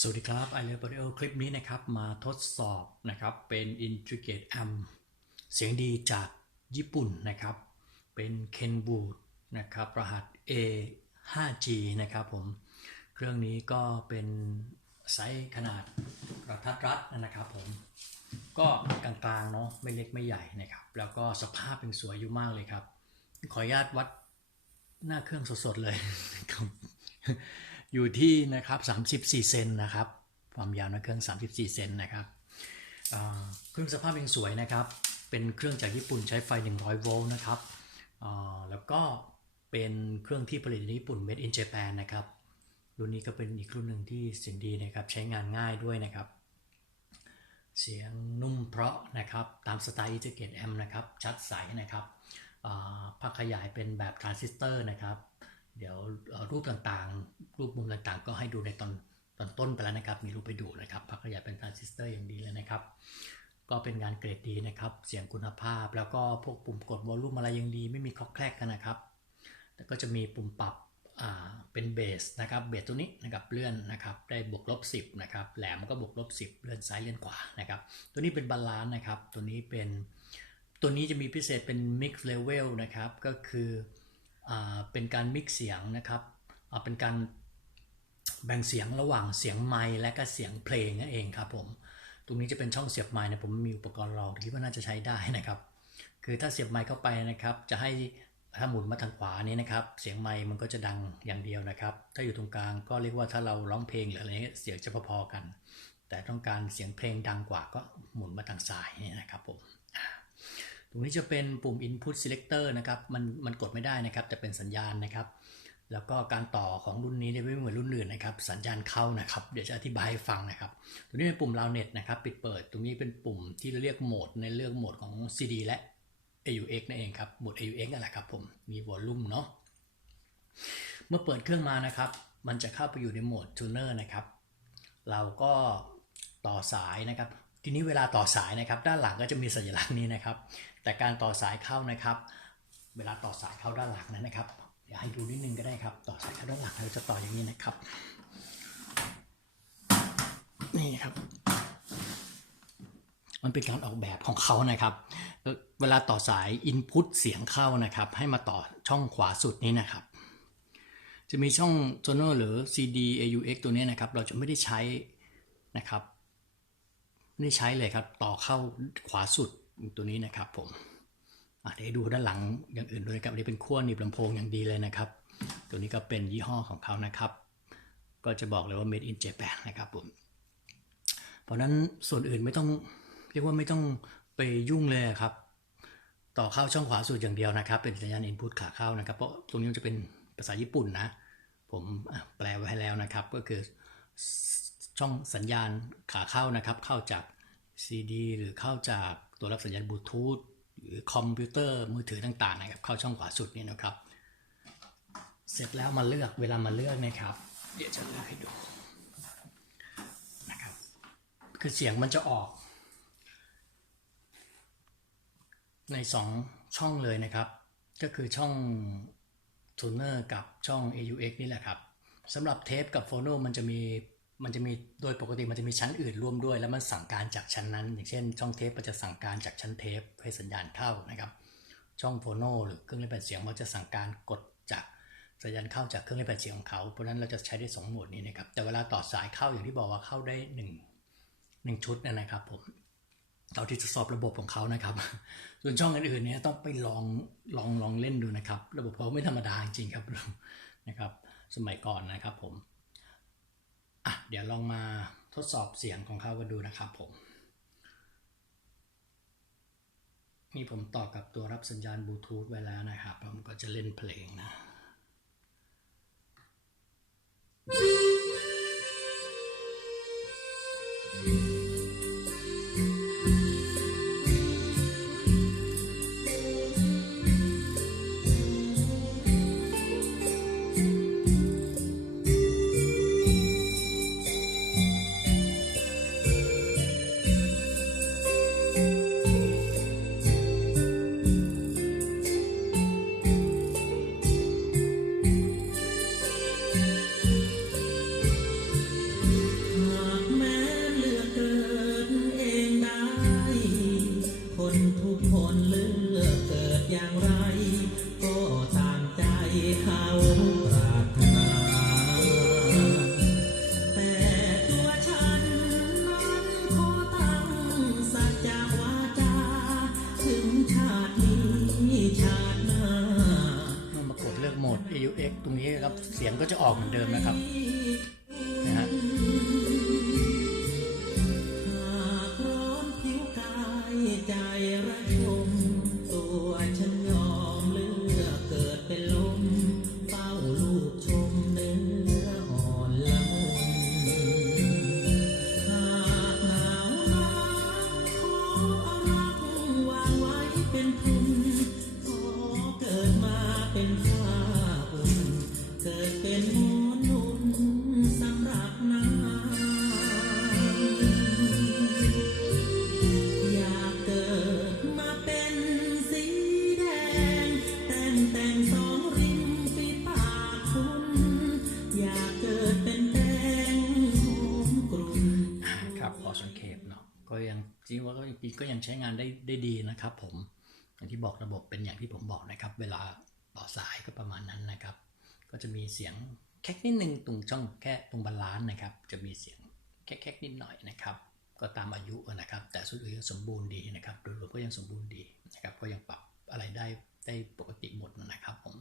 สวัสดีครับ i l e v e Audio คลิปนี้นะครับ มาทดสอบนะครับ เป็น Intricate Amp เสียงดีจากญี่ปุ่นนะครับ เป็น Kenwood นะครับ รหัส A 5G นะครับผม เครื่องนี้ก็เป็นไซส์ขนาดกระทัดรัดนะครับผม ก็กลางๆเนาะไม่เล็กไม่ใหญ่นะครับ แล้วก็สภาพเป็นสวยอยู่มากเลยครับ ขออนุญาตวัดหน้าเครื่องสดๆเลยครับ อยู่ที่นะครับ34 เซนนะครับ ความยาวน้าเครื่อง 34 เซนนะครับเครื่องสภาพยังสวยนะครับ เป็นเครื่องจากญี่ปุ่นใช้ไฟ 100 โวลต์นะครับแล้วก็เป็นเครื่องที่ผลิตในญี่ปุ่น made in Japan นะครับ รุ่นนี้ก็เป็นอีกรุ่นหนึ่งที่สียงดีนะครับ ใช้งานง่ายด้วยนะครับ เสียงนุ่มเพราะนะครับ ตามสไตล์ Intricate Amp นะครับ ชัดใสนะครับอ่าภาคขยายเป็นแบบทรานซิสเตอร์นะครับ เดี๋ยวรูปต่าง รูปมุมต่างๆ ก็ให้ดูในตอนตอนต้นไปแล้วนะครับ มีรูปไปดูนะครับภาคขยายเป็นทรานซิสเตอร์อย่างดีเลยนะครับ ก็เป็นงานเกรดดีนะครับ เสียงคุณภาพ แล้วก็พวกปุ่มกดวอลลุ่มอะไรยังดี ไม่มีคลอกแคลกกันนะครับแล้วก็จะมีปุ่มปรับเป็นเบสนะครับ เบสตัวนี้นะครับ เลื่อนนะครับ ได้บวกลบ10นะครับ แหลมก็บวกลบ10 เลื่อนซ้ายเลื่อนขวานะครับ ตัวนี้เป็นบาลานซ์นะครับ ตัวนี้เป็น ตัวนี้จะมีพิเศษเป็น mix level นะครับ ก็คืออเป็นการมิกซ์เสียงนะครับ เป็นการ แบ่งเสียงระหว่างเสียงไมค์และก็เสียงเพลงนั่นเองครับผม ตรงนี้จะเป็นช่องเสียบไมค์นะผมมีอุปกรณ์รองคิดว่าน่าจะใช้ได้นะครับ คือถ้าเสียบไมค์เข้าไปนะครับ จะให้ถ้าหมุนมาทางขวานี้นะครับ เสียงไมค์มันก็จะดังอย่างเดียวนะครับ ถ้าอยู่ตรงกลางก็เรียกว่าถ้าเราร้องเพลงหรืออะไรเงี้ยเสียงจะพอๆกัน แต่ต้องการเสียงเพลงดังกว่าก็หมุนมาทางซ้ายนี่นะครับผมตรงนี้จะเป็นปุ่ม input selector นะครับ มันมันกดไม่ได้นะครับ แต่เป็นสัญญาณนะครับ แล้วก็การต่อของรุ่นนี้เนี่ยไม่เหมือนรุ่นอื่นนะครับ สัญญาณเข้านะครับ เดี๋ยวจะอธิบายให้ฟังนะครับตรงนี้เป็นปุ่ม loud net นะครับ ปิดเปิด ตรงนี้เป็นปุ่มที่เราเรียกโหมดในเรื่องโหมดของ CD และ AUX นั่นเองครับ โหมด AUX นั่นแหละครับผมมีวอลลุ่มเนาะ เมื่อเปิดเครื่องมานะครับ มันจะเข้าไปอยู่ในโหมด tuner นะครับ เราก็ต่อสายนะครับ ทีนี้เวลาต่อสายนะครับ ด้านหลังก็จะมีสัญลักษณ์นี้นะครับ แต่การต่อสายเข้านะครับ เวลาต่อสายเข้าด้านหลังนั้นนะครับ เดี๋ยวให้ดูนิดนึงก็ได้ครับ ต่อสายเข้าด้านหลังเราจะต่ออย่างนี้นะครับ นี่ครับ มันเป็นการออกแบบของเขานะครับ เวลาต่อสาย Input เสียงเข้านะครับ ให้มาต่อช่องขวาสุดนี้นะครับ จะมีช่อง Toner หรือ CD AUX ตัวนี้นะครับ เราจะไม่ได้ใช้นะครับ ไม่ได้ใช้เลยครับ ต่อเข้าขวาสุดตัวนี้นะครับผม อะเดี๋ยวดูด้านหลังอย่างอื่นด้วยครับอันนี้เป็นขั้วหนีบลำโพงอย่างดีเลยนะครับ ตัวนี้ก็เป็นยี่ห้อของเขานะครับ ก็จะบอกเลยว่า made in Japan นะครับผมเพราะนั้นส่วนอื่นไม่ต้องเรียกว่าไม่ต้องไปยุ่งเลยครับ ต่อเข้าช่องขวาสุดอย่างเดียวนะครับ เป็นสัญญาณ input ขาเข้านะครับ เพราะตรงนี้มันจะเป็นภาษาญี่ปุ่นนะ ผมแปลไว้ให้แล้วนะครับ ก็คือช่องสัญญาณขาเข้านะครับ เข้าจาก CD หรือเข้าจากตัวรับสัญญาณบลูทูธ คอมพิวเตอร์มือถือต่างๆนะครับเข้าช่องขวาสุดนี่นะครับ เสร็จแล้วมาเลือกเวลามาเลือกนะครับ เดี๋ยวจะเลือกให้ดูนะครับ คือเสียงมันจะออก ในสองช่องเลยนะครับ ก็คือช่อง tuner กับช่อง AUX นี่แหละครับสำหรับเทปกับโฟโนมันจะมี มันจะมีโดยปกติมันจะมีชั้นอื่นร่วมด้วย แล้วมันสั่งการจากชั้นนั้น อย่างเช่น ช่องเทปมันจะสั่งการจากชั้นเทปให้สัญญาณเข้านะครับ ช่องโฟโนหรือเครื่องเล่นแผ่นเสียงมันจะสั่งการกดจากสัญญาณเข้าจากเครื่องเล่นแผ่นเสียงของเขาเพราะนั้นเราจะใช้ได้สองโหมดนี้นะครับแต่เวลาต่อสายเข้าอย่างที่บอกว่าเข้าได้หนึ่งหนึ่งชุดนะครับผมเราที่จะสอบระบบของเขานะครับ ส่วนช่องอื่นๆเนี่ยต้องไปลองลองลองเล่นดูนะครับ ระบบเขาไม่ธรรมดาจริงๆครับนะครับ สมัยก่อนนะครับผม เดี๋ยวลองมาทดสอบเสียงของเขากันดูนะครับผม นี่ผมต่อกับตัวรับสัญญาณบลูทูธไว้แล้วนะครับ ผมก็จะเล่นเพลงนะหา ออกเหมือนเดิมนะครับ ก็ยังจริงว่าก็จริงก็ยังใช้งานได้ได้ดีนะครับผมอย่างที่บอกระบบเป็นอย่างที่ผมบอกนะครับ เวลาต่อสายก็ประมาณนั้นนะครับ็จะมีเสียงแคกนิดหนึ่งตรงช่องแค่ตรงบาลานนะครับ จะมีเสียงแคกๆนิดหน่อยนะครับ ก็ตามอายุนะครับ แต่สุดท้ายสมบูรณ์ดีนะครับโดยรวมก็ยังสมบูรณ์ดีนะครับ ก็ยังปรับอะไรได้ได้ปกติหมดนะครับผม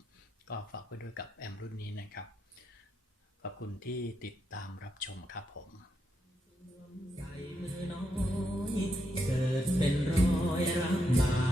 ก็ฝากไว้ด้วยกับแอมรุ่นนี้นะครับขอบคุณที่ติดตามรับชมครับผมใส่มือน้อยเกิดเป็นรอยรักมา